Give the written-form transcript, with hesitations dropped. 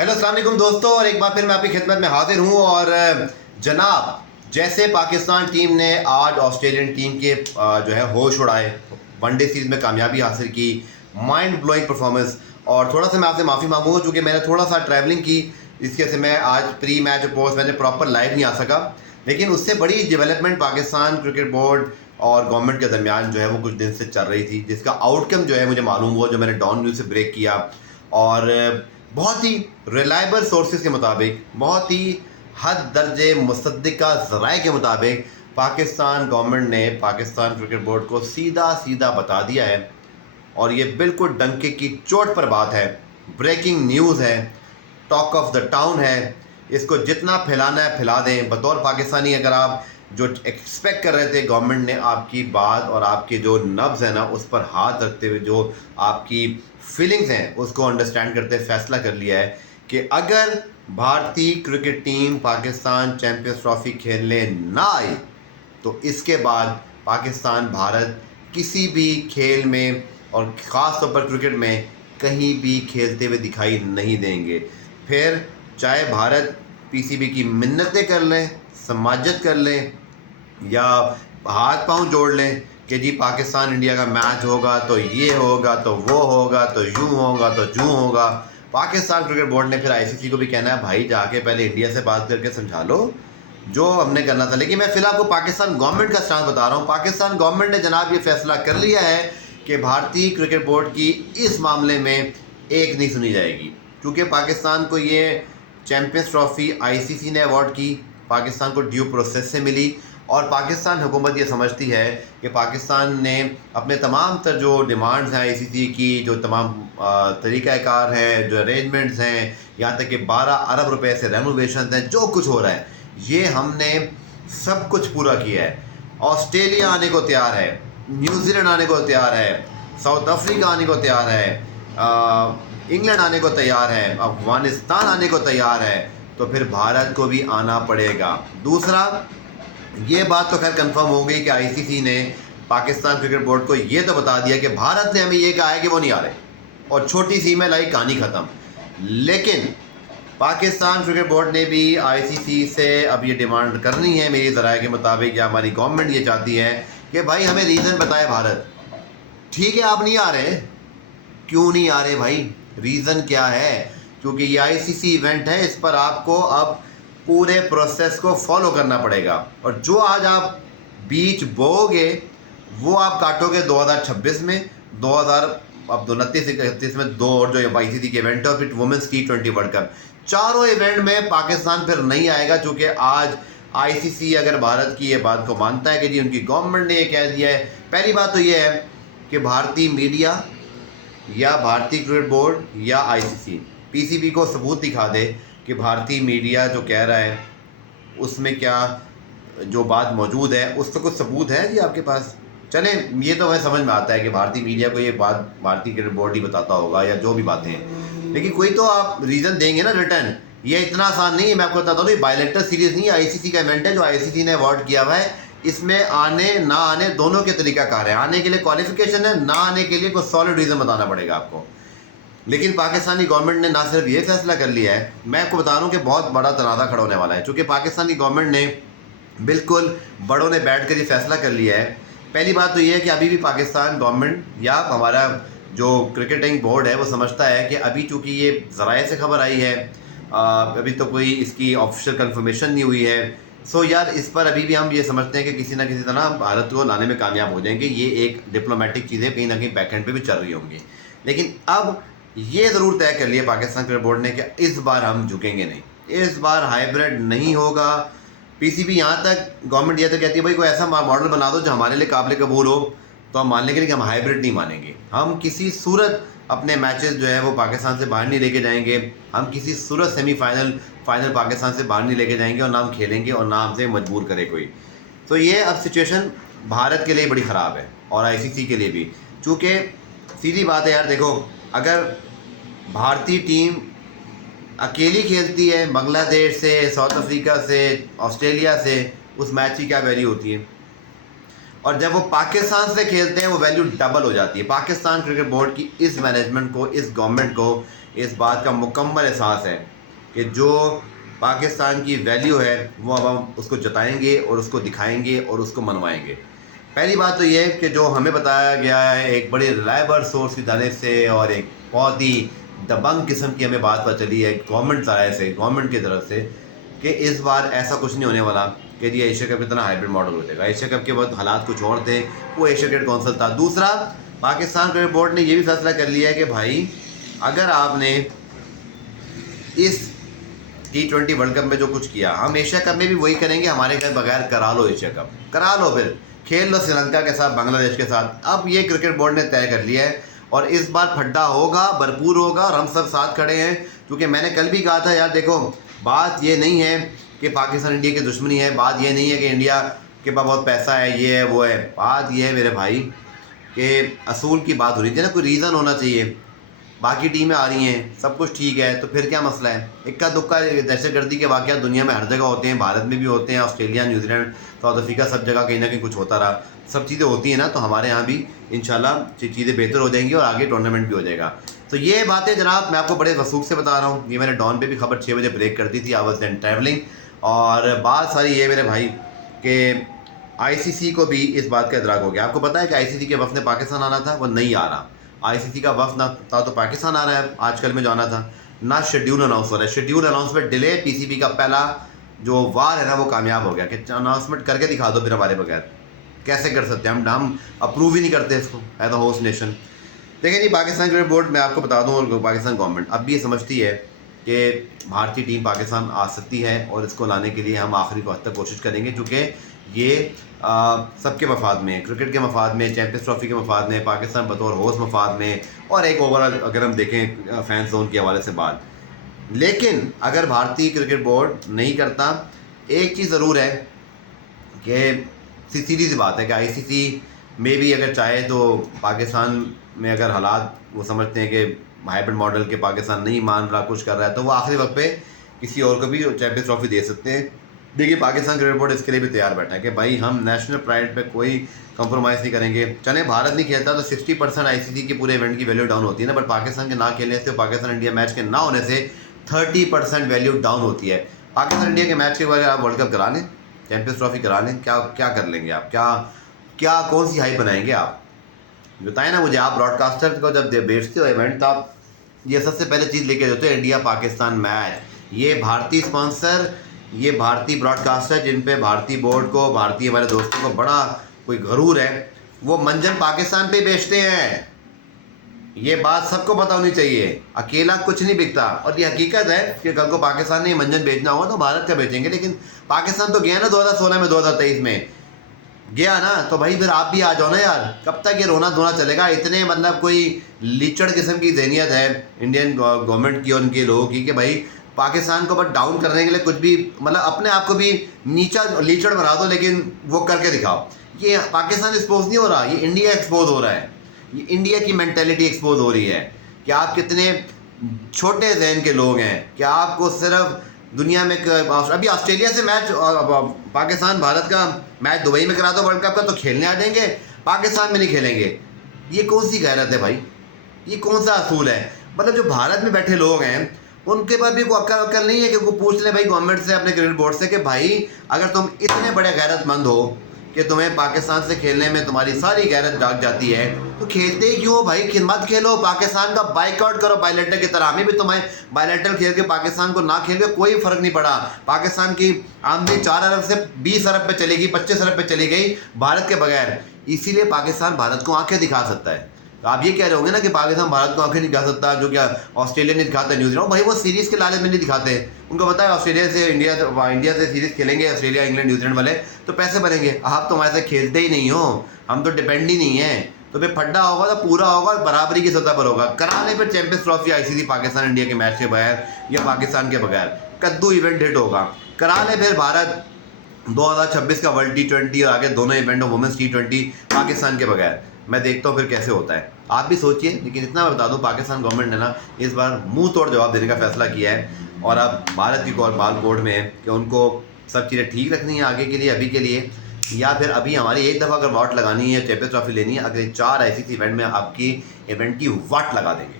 Hello अस्सलाम वालेकुम दोस्तों, और एक बार फिर मैं आपकी खिदमत में हाजिर हूँ। और जनाब, जैसे पाकिस्तान टीम ने आज ऑस्ट्रेलियन टीम के जो है होश उड़ाए, वनडे सीरीज में कामयाबी हासिल की, माइंड ब्लोइंग परफॉर्मेंस। और थोड़ा सा मैं आपसे माफ़ी मांगूंगा क्योंकि मैंने थोड़ा सा ट्रैवलिंग की, इसके से मैं आज प्री मैच और पोस्ट मैंने प्रॉपर लाइव नहीं आ सका। लेकिन उससे बड़ी डेवलपमेंट पाकिस्तान क्रिकेट बोर्ड और गवर्नमेंट के दरमियान जो है वो कुछ दिन से चल रही थी, जिसका आउटकम जो है मुझे मालूम हुआ, जो मैंने डॉन न्यूज़ से ब्रेक किया। और बहुत ही रिलायबल सोर्सेज के मुताबिक, बहुत ही हद दर्जे मुसद्दिका ज़राए के मुताबिक पाकिस्तान गवर्नमेंट ने पाकिस्तान क्रिकेट बोर्ड को सीधा सीधा बता दिया है, और ये बिल्कुल डंके की चोट पर बात है, ब्रेकिंग न्यूज़ है, टॉक ऑफ द टाउन है। इसको जितना फैलाना है फैला दें। बतौर पाकिस्तानी अगर आप जो एक्सपेक्ट कर रहे थे, गवर्नमेंट ने आपकी बात और आपके जो नब्ज़ है ना उस पर हाथ रखते हुए जो आपकी फीलिंग्स हैं उसको अंडरस्टैंड करते फैसला कर लिया है कि अगर भारतीय cricket team Pakistan champions trophy खेलने ना आए तो इसके बाद पाकिस्तान भारत किसी भी खेल में और ख़ास तौर पर क्रिकेट में कहीं भी खेलते हुए दिखाई नहीं देंगे। फिर चाहे भारत पीसीबी की मिन्नतें कर लें, समाजत कर लें, या हाथ पांव जोड़ लें कि जी पाकिस्तान इंडिया का मैच होगा तो ये होगा तो वो होगा तो यूं होगा तो जूं होगा। पाकिस्तान क्रिकेट बोर्ड ने फिर आईसीसी को भी कहना है, भाई जाके पहले इंडिया से बात करके समझा लो जो हमने करना था। लेकिन मैं फिलहाल आपको पाकिस्तान गवर्नमेंट का स्टांस बता रहा हूँ। पाकिस्तान गवर्नमेंट ने जनाब ये फैसला कर लिया है कि भारतीय क्रिकेट बोर्ड की इस मामले में एक नहीं सुनी जाएगी, क्योंकि पाकिस्तान को ये चैम्पियंस ट्रॉफी आईसीसी ने अवार्ड की, पाकिस्तान को ड्यू प्रोसेस से मिली। और पाकिस्तान हुकूमत ये समझती है कि पाकिस्तान ने अपने तमाम तर जो डिमांड्स हैं आईसीसी की, जो तमाम तरीक़ाकार हैं, जो अरेंजमेंट्स हैं, यहाँ तक कि 12 अरब रुपए से रेनोवेशन हैं, जो कुछ हो रहा है ये हमने सब कुछ पूरा किया है। ऑस्ट्रेलिया आने को तैयार है, न्यूजीलैंड आने को तैयार है, साउथ अफ्रीका आने को तैयार है, इंग्लैंड आने को तैयार है, अफगानिस्तान आने को तैयार है, तो फिर भारत को भी आना पड़ेगा। दूसरा, ये बात तो खैर कंफर्म हो गई कि आईसीसी ने पाकिस्तान क्रिकेट बोर्ड को ये तो बता दिया कि भारत ने हमें ये कहा है कि वो नहीं आ रहे, और छोटी सी में लाई कहानी ख़त्म। लेकिन पाकिस्तान क्रिकेट बोर्ड ने भी आईसीसी से अब ये डिमांड करनी है मेरी ज़राए के मुताबिक, या हमारी गवर्नमेंट ये चाहती है कि भाई हमें रीज़न बताए भारत। ठीक है, आप नहीं आ रहे, क्यों नहीं आ रहे भाई, रीज़न क्या है? क्योंकि ये आईसीसी इवेंट है, इस पर आपको अब पूरे प्रोसेस को फॉलो करना पड़ेगा। और जो आज आप बीच बोओगे वो आप काटोगे 2026 में, 2029-31 में, दो और जो आईसीसी के इवेंट है, और फिर वुमेंस T20 वर्ल्ड कप, चारों इवेंट में पाकिस्तान फिर नहीं आएगा। क्योंकि आज आईसीसी अगर भारत की ये बात को मानता है कि जी उनकी गवर्नमेंट ने ये कह दिया है, पहली बात तो ये है कि भारतीय मीडिया या भारतीय क्रिकेट बोर्ड या आईसीसी पीसीबी को सबूत दिखा दे कि भारतीय मीडिया जो कह रहा है उसमें क्या जो बात मौजूद है उसका कुछ सबूत है जी आपके पास। चलें, ये तो हमें समझ में आता है कि भारतीय मीडिया को ये बात भारतीय क्रिकेट बोर्ड ही बताता होगा या जो भी बातें हैं, लेकिन कोई तो आप रीज़न देंगे ना रिटर्न। ये इतना आसान नहीं है, मैं आपको बताता हूँ। बायलैटरल सीरीज़ नहीं, आईसीसी का इवेंट है जो आईसीसी ने अवार्ड किया हुआ है। इसमें आने ना आने दोनों के तरीक़ाकार है। आने के लिए क्वालिफिकेशन है, ना आने के लिए कोई सॉलिड रीज़न बताना पड़ेगा आपको। लेकिन पाकिस्तानी गवर्नमेंट ने ना सिर्फ ये फैसला कर लिया है, मैं आपको बता रहा हूँ कि बहुत बड़ा तनाज़ा खड़ा होने वाला है, क्योंकि पाकिस्तानी गवर्नमेंट ने बिल्कुल बड़ों ने बैठ कर ये फैसला कर लिया है। पहली बात तो ये है कि अभी भी पाकिस्तान गवर्नमेंट या हमारा जो क्रिकेटिंग बोर्ड है वो समझता है कि अभी चूँकि ये ज़राए से खबर आई है, अभी तो कोई इसकी ऑफिशियल कंफर्मेशन नहीं हुई है, सो यार इस पर अभी भी हम ये समझते हैं कि किसी ना किसी तरह भारत को लाने में कामयाब हो जाएंगे। ये एक डिप्लोमेटिक चीज़ें कहीं ना कहीं बैकएंड पे भी चल रही होंगी। लेकिन अब ये ज़रूर तय कर लिया पाकिस्तान क्रिकेट बोर्ड ने कि इस बार हम झुकेंगे नहीं, इस बार हाइब्रिड नहीं होगा। पीसीबी यहाँ तक गवर्नमेंट ये तो कहती है भाई कोई ऐसा मॉडल बना दो जो हमारे लिए काबिल कबूल हो, तो हम मान लेंगे कि हम हाइब्रिड नहीं मानेंगे। हम किसी सूरत अपने मैचेस जो है वो पाकिस्तान से बाहर नहीं लेके जाएंगे, हम किसी सूरत सेमीफाइनल फाइनल पाकिस्तान से बाहर नहीं लेके जाएंगे, और ना हम खेलेंगे और ना हमसे मजबूर करे कोई। तो ये अब सिचुएशन भारत के लिए बड़ी ख़राब है और आईसीसी के लिए भी, चूँकि सीधी बात है यार, देखो अगर भारतीय टीम अकेली खेलती है बांग्लादेश से, साउथ अफ्रीका से, ऑस्ट्रेलिया से, उस मैच की क्या वैल्यू होती है, और जब वो पाकिस्तान से खेलते हैं वो वैल्यू डबल हो जाती है। पाकिस्तान क्रिकेट बोर्ड की इस मैनेजमेंट को, इस गवर्नमेंट को इस बात का मुकम्मल एहसास है कि जो पाकिस्तान की वैल्यू है वो अब हम उसको जताएंगे और उसको दिखाएंगे और उसको मनवाएंगे। पहली बात तो ये है कि जो हमें बताया गया है एक बड़ी रिलायबल सोर्स की जानिब से और एक बहुत ही दबंग किस्म की हमें बात पता चली है गवर्नमेंट ज़राए से, गवर्नमेंट की तरफ से, कि इस बार ऐसा कुछ नहीं होने वाला कि जी एशिया कप इतना हाइब्रिड मॉडल हो जाएगा। एशिया कप के बाद हालात कुछ और थे, वो एशिया क्रिकेट काउंसिल था। दूसरा, पाकिस्तान क्रिकेट बोर्ड ने ये भी फैसला कर लिया है कि भाई अगर आपने इस T20 वर्ल्ड कप में जो कुछ किया, हम एशिया कप में भी वही करेंगे, हमारे घर बगैर करा लो, एशिया कप करा लो, फिर खेल लो श्रीलंका के साथ, बांग्लादेश के साथ। अब ये क्रिकेट बोर्ड ने तय कर लिया है और इस बार फड्डा होगा, भरपूर होगा और हम सब साथ खड़े हैं। क्योंकि मैंने कल भी कहा था यार देखो, बात ये नहीं है कि पाकिस्तान इंडिया की दुश्मनी है, बात ये नहीं है कि इंडिया के पास बहुत पैसा है, ये है वो है। बात ये है मेरे भाई कि असूल की बात हो रही थी ना, कोई रीज़न होना चाहिए। बाकी टीमें आ रही हैं, सब कुछ ठीक है, तो फिर क्या मसला है? इक्का दुक्का दहशतगर्दी के वाक़यात दुनिया में हर जगह होते हैं, भारत में भी होते हैं, ऑस्ट्रेलिया, न्यूजीलैंड, साउथ अफ्रीका, सब जगह कहीं ना कहीं कुछ होता रहा। सब चीज़ें होती हैं ना, तो हमारे यहाँ भी इंशाल्लाह चीज़ें बेहतर हो जाएंगी और आगे टूर्नामेंट भी हो जाएगा। तो ये बातें जनाब मैं आपको बड़े वसूख से बता रहा हूँ। ये मैंने डॉन पे भी खबर 6 बजे ब्रेक कर दी थी, आई वाज देन ट्रैवलिंग। और बात सारी ये मेरे भाई कि ICC को भी इस बात का इदराक हो गया। आपको पता है कि ICC के वफ़द ने पाकिस्तान आना था, वो नहीं आ रहा। ICC का वफ़द ना था तो पाकिस्तान आ रहा है आजकल में जो आना था, ना शेड्यूल अनाउंस हो रहा है। शेड्यूल अनाउंसमेंट डिले, PCB का पहला जो वार है ना वो कामयाब हो गया कि अनाउंसमेंट करके दिखा दो फिर हमारे बगैर। कैसे कर सकते हैं हम अप्रूव ही नहीं करते इसको एज अ होस्ट नेशन। देखिए जी, पाकिस्तान क्रिकेट बोर्ड मैं आपको बता दूं और पाकिस्तान गवर्नमेंट अब भी ये समझती है कि भारतीय टीम पाकिस्तान आ सकती है और इसको लाने के लिए हम आखिरी वक्त तक कोशिश करेंगे, क्योंकि ये सबके मफाद में, क्रिकेट के मफाद में, चैंपियंस ट्रॉफी के मफाद में, पाकिस्तान बतौर होस्ट मफाद में, और एक ओवरऑल अगर हम देखें फैन जोन के हवाले से बात। लेकिन अगर भारतीय क्रिकेट बोर्ड नहीं करता, एक चीज़ ज़रूर है कि सीधी सी बात है कि ICC में भी अगर चाहे तो पाकिस्तान में अगर हालात वो समझते हैं कि हाइब्रिड मॉडल के पाकिस्तान नहीं मान रहा, कुछ कर रहा है, तो वो आखिरी वक्त पे किसी और को भी चैंपियंस ट्रॉफी दे सकते हैं। देखिए, पाकिस्तान क्रिकेट बोर्ड इसके लिए भी तैयार बैठा है कि भाई हम नेशनल प्राइड पे कोई कंप्रोमाइज़ नहीं करेंगे। चले भारत नहीं खेलता तो 60% ICC के पूरे इवेंट की वैल्यू डाउन होती है ना, बट पाकिस्तान के ना खेलने से, पाकिस्तान इंडिया मैच के ना होने से 30% वैल्यू डाउन होती है। पाकिस्तान इंडिया के मैच के बगैर आप वर्ल्ड कप करा लें, चैंपियंस ट्रॉफी करा लें, क्या क्या कर लेंगे आप? क्या क्या कौन सी हाइप बनाएंगे आप? बताएं ना मुझे। आप ब्रॉडकास्टर को जब बेचते हो इवेंट, तो आप ये सबसे पहले चीज़ लेके देते हो इंडिया पाकिस्तान मैच, ये भारतीय स्पॉन्सर, ये भारतीय ब्रॉडकास्टर जिन पे भारतीय बोर्ड को, भारतीय हमारे दोस्तों को बड़ा कोई गरूर है, वो मंजन पाकिस्तान पे बेचते हैं। ये बात सबको पता होनी चाहिए, अकेला कुछ नहीं बिकता। और ये हकीकत है कि कल को पाकिस्तान ने मंजन बेचना होगा तो भारत का बेचेंगे, लेकिन पाकिस्तान तो गया ना 2016 में, 2023 में गया ना, तो भाई फिर आप भी आ जाओ ना यार। कब तक ये रोना धोना चलेगा? इतने मतलब कोई लीचड़ किस्म की ज़हनियत है इंडियन गवर्नमेंट की और उनके लोगों की कि भाई पाकिस्तान को बस डाउन करने के लिए कुछ भी, मतलब अपने आप को भी नीचा लीचड़ बना दो, लेकिन वो करके दिखाओ। ये पाकिस्तान एक्सपोज नहीं हो रहा, ये इंडिया एक्सपोज हो रहा है। ये इंडिया की मेंटेलिटी एक्सपोज हो रही है कि आप कितने छोटे जहन के लोग हैं, कि आपको सिर्फ दुनिया में अभी ऑस्ट्रेलिया से मैच, पाकिस्तान भारत का मैच दुबई में करा दो वर्ल्ड कप का, तो खेलने आ जाएंगे, पाकिस्तान में नहीं खेलेंगे। ये कौन सी गैरत है भाई? ये कौन सा असूल है? मतलब जो भारत में बैठे लोग हैं उनके पास भी कोई अक्ल नहीं है कि वो पूछ ले भाई गवर्नमेंट से, अपने क्रिकेट बोर्ड से, कि भाई अगर तुम इतने बड़े गैरतमंद हो कि तुम्हें पाकिस्तान से खेलने में तुम्हारी सारी गैरत जाग जाती है, तो खेलते ही क्यों भाई? मत खेलो, पाकिस्तान का बाइकआउट करो बायलैटरल की तरह। हमें भी तुम्हें बायलैटरल खेल के पाकिस्तान को ना खेल के कोई फ़र्क नहीं पड़ा। पाकिस्तान की आमदनी 4 अरब से 20 अरब पे चली गई, 25 अरब पे चली गई भारत के बगैर। इसीलिए पाकिस्तान भारत को आंखें दिखा सकता है। तो आप ये कह रहे होंगे ना कि पाकिस्तान भारत को आंखें नहीं दिखा सकता, जो क्या ऑस्ट्रेलिया नहीं दिखाता, न्यूजीलैंड, भाई वो सीरीज़ के लालच में नहीं दिखाते। उनको पता है ऑस्ट्रेलिया से इंडिया से सीरीज़ खेलेंगे, ऑस्ट्रेलिया इंग्लैंड न्यूजीलैंड वाले, तो पैसे बनेंगे। आप तो हमारे से खेलते ही नहीं हो, हम तो डिपेंड ही नहीं है। तो फिर फड्डा होगा तो पूरा होगा और बराबरी की सतह पर होगा। करा ले फिर champions trophy ICC Pakistan India के मैच के बगैर या पाकिस्तान के बगैर, कद्दू इवेंट हिट होगा। करा ले फिर भारत 2026 का वर्ल्ड T20 और आगे दोनों event of women's T20 Pakistan के बगैर। मैं देखता हूँ फिर कैसे होता है, आप भी सोचिए। लेकिन इतना मैं बता दूँ, पाकिस्तान गवर्नमेंट ने ना इस बार मुंह तोड़ जवाब देने का फैसला किया है, और अब भारत की बाल कोर्ट में है कि उनको सब चीज़ें ठीक रखनी है आगे के लिए, अभी के लिए, या फिर अभी हमारी एक दफ़ा अगर वाट लगानी है, चैंपियंस ट्रॉफी लेनी है, अगले 4 ICC इवेंट में आपकी इवेंट की वाट लगा देंगे।